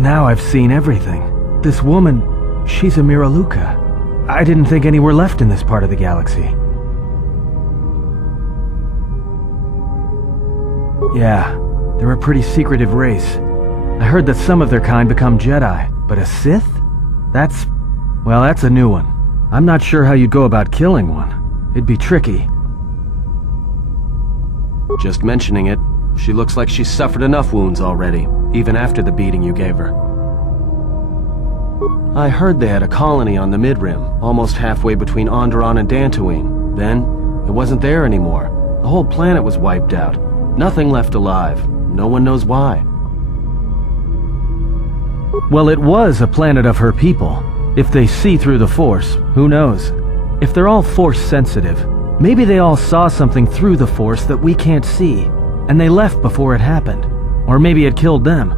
Now I've seen everything. This woman, she's a Miraluka. I didn't think any were left in this part of the galaxy. Yeah, they're a pretty secretive race. I heard that some of their kind become Jedi, but a Sith? That's a new one. I'm not sure how you'd go about killing one. It'd be tricky. Just mentioning it, she looks like she's suffered enough wounds already, even after the beating you gave her. I heard they had a colony on the Mid-Rim, almost halfway between Onderon and Dantooine. Then, it wasn't there anymore. The whole planet was wiped out. Nothing left alive. No one knows why. Well, it was a planet of her people. If they see through the Force, who knows? If they're all Force-sensitive, maybe they all saw something through the Force that we can't see, and they left before it happened. Or maybe it killed them.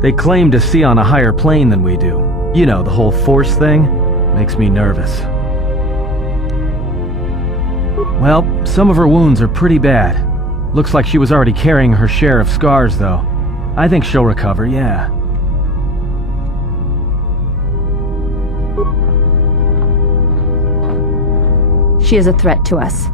They claim to see on a higher plane than we do. You know, the whole Force thing makes me nervous. Well, some of her wounds are pretty bad. Looks like she was already carrying her share of scars, though. I think she'll recover, yeah. She is a threat to us.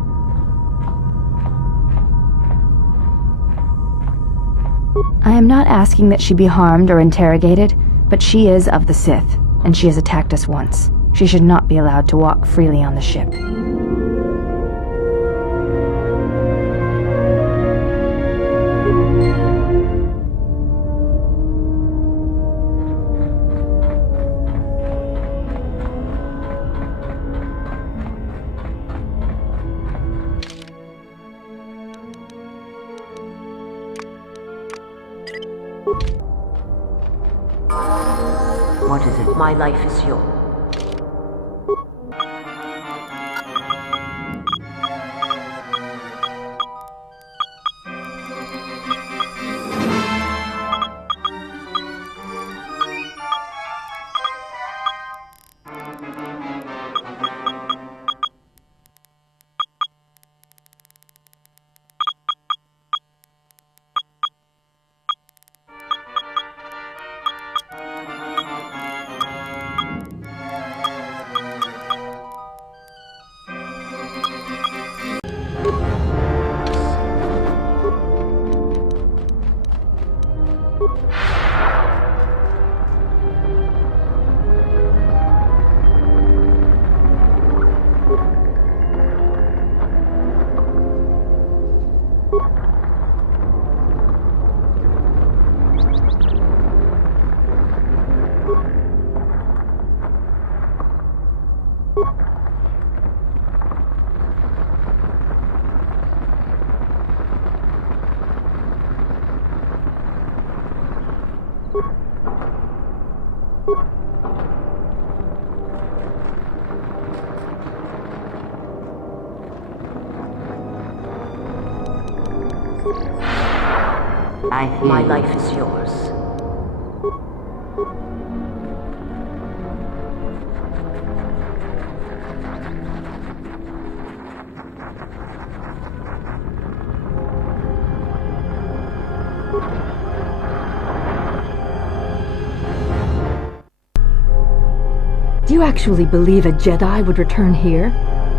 I am not asking that she be harmed or interrogated, but she is of the Sith, and she has attacked us once. She should not be allowed to walk freely on the ship. What is it? My life is yours. My life is yours. Do you actually believe a Jedi would return here?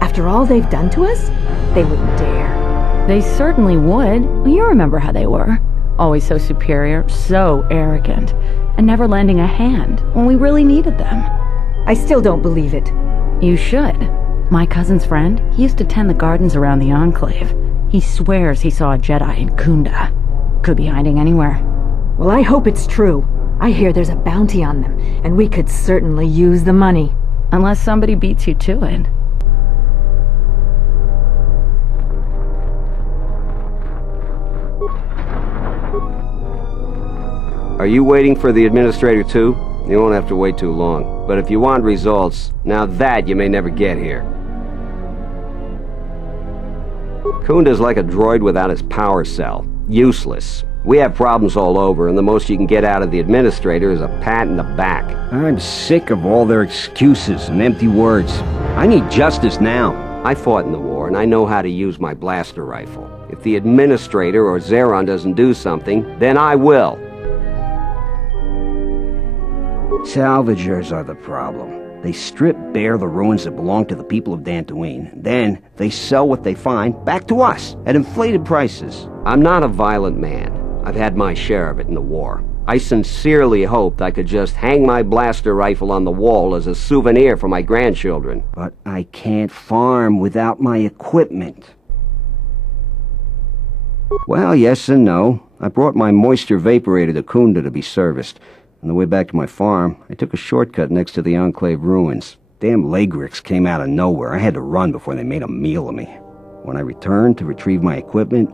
After all they've done to us? They wouldn't dare. They certainly would. You remember how they were. Always so superior, so arrogant, and never lending a hand when we really needed them. I still don't believe it. You should. My cousin's friend, he used to tend the gardens around the Enclave. He swears he saw a Jedi in Khoonda. Could be hiding anywhere. Well, I hope it's true. I hear there's a bounty on them, and we could certainly use the money. Unless somebody beats you to it. Are you waiting for the administrator too? You won't have to wait too long. But if you want results, now that you may never get here. Khoonda's like a droid without his power cell. Useless. We have problems all over, and the most you can get out of the administrator is a pat in the back. I'm sick of all their excuses and empty words. I need justice now. I fought in the war, and I know how to use my blaster rifle. If the administrator or Zeron doesn't do something, then I will. Salvagers are the problem. They strip bare the ruins that belong to the people of Dantooine. Then they sell what they find back to us at inflated prices. I'm not a violent man. I've had my share of it in the war. I sincerely hoped I could just hang my blaster rifle on the wall as a souvenir for my grandchildren. But I can't farm without my equipment. Well, yes and no. I brought my moisture vaporator to Khoonda to be serviced. On the way back to my farm, I took a shortcut next to the Enclave ruins. Damn Lagrix came out of nowhere. I had to run before they made a meal of me. When I returned to retrieve my equipment,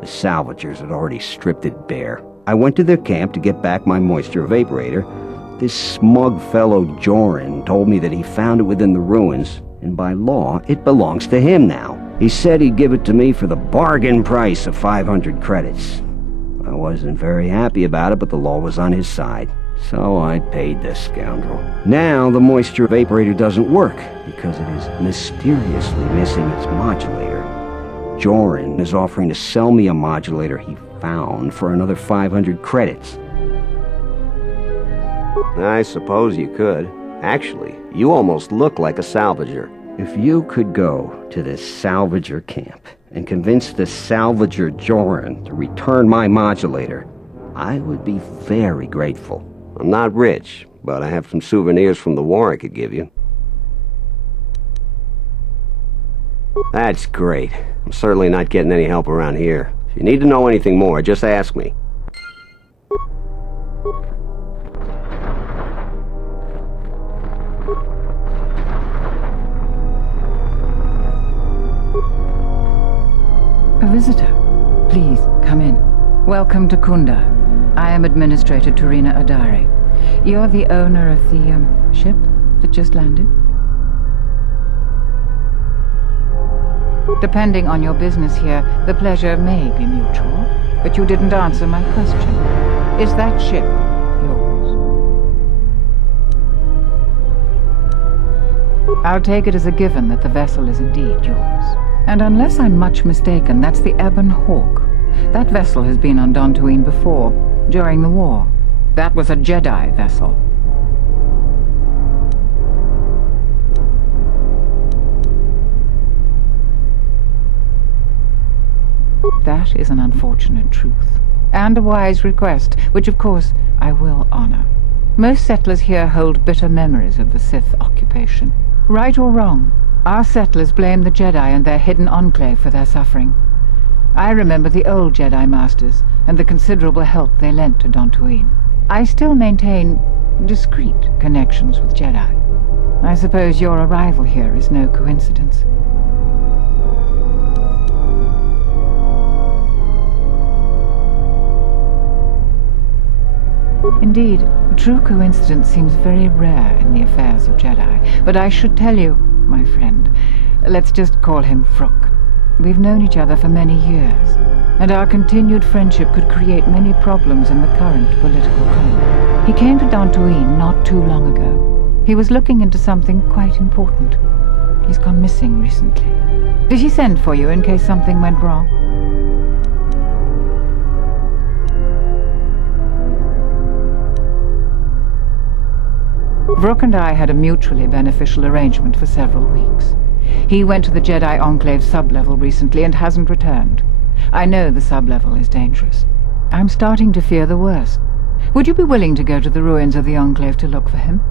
the salvagers had already stripped it bare. I went to their camp to get back my moisture vaporator. This smug fellow Jorran told me that he found it within the ruins, and by law, it belongs to him now. He said he'd give it to me for the bargain price of 500 credits. I wasn't very happy about it, but the law was on his side. So I paid this scoundrel. Now the moisture vaporator doesn't work because it is mysteriously missing its modulator. Jorran is offering to sell me a modulator he found for another 500 credits. I suppose you could. Actually, you almost look like a salvager. If you could go to this salvager camp and convince the salvager Jorran to return my modulator, I would be very grateful. I'm not rich, but I have some souvenirs from the war I could give you. That's great. I'm certainly not getting any help around here. If you need to know anything more, just ask me. A visitor. Please, come in. Welcome to Khoonda. I am Administrator Turina Adare. You're the owner of the, ship that just landed? Depending on your business here, the pleasure may be mutual, but you didn't answer my question. Is that ship yours? I'll take it as a given that the vessel is indeed yours. And unless I'm much mistaken, that's the Ebon Hawk. That vessel has been on Dantooine before, during the war. That was a Jedi vessel. That is an unfortunate truth, and a wise request, which of course I will honor. Most settlers here hold bitter memories of the Sith occupation. Right or wrong, our settlers blame the Jedi and their hidden enclave for their suffering. I remember the old Jedi Masters and the considerable help they lent to Dantooine. I still maintain discreet connections with Jedi. I suppose your arrival here is no coincidence. Indeed, true coincidence seems very rare in the affairs of Jedi. But I should tell you, my friend, let's just call him Vrook. We've known each other for many years, and our continued friendship could create many problems in the current political climate. He came to Dantooine not too long ago. He was looking into something quite important. He's gone missing recently. Did he send for you in case something went wrong? Vrook and I had a mutually beneficial arrangement for several weeks. He went to the Jedi Enclave Sublevel recently and hasn't returned. I know the Sublevel is dangerous. I'm starting to fear the worst. Would you be willing to go to the ruins of the Enclave to look for him?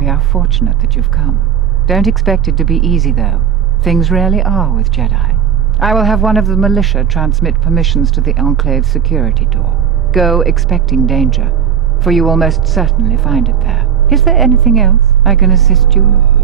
We are fortunate that you've come. Don't expect it to be easy, though. Things rarely are with Jedi. I will have one of the militia transmit permissions to the Enclave's security door. Go expecting danger, for you will most certainly find it there. Is there anything else I can assist you with?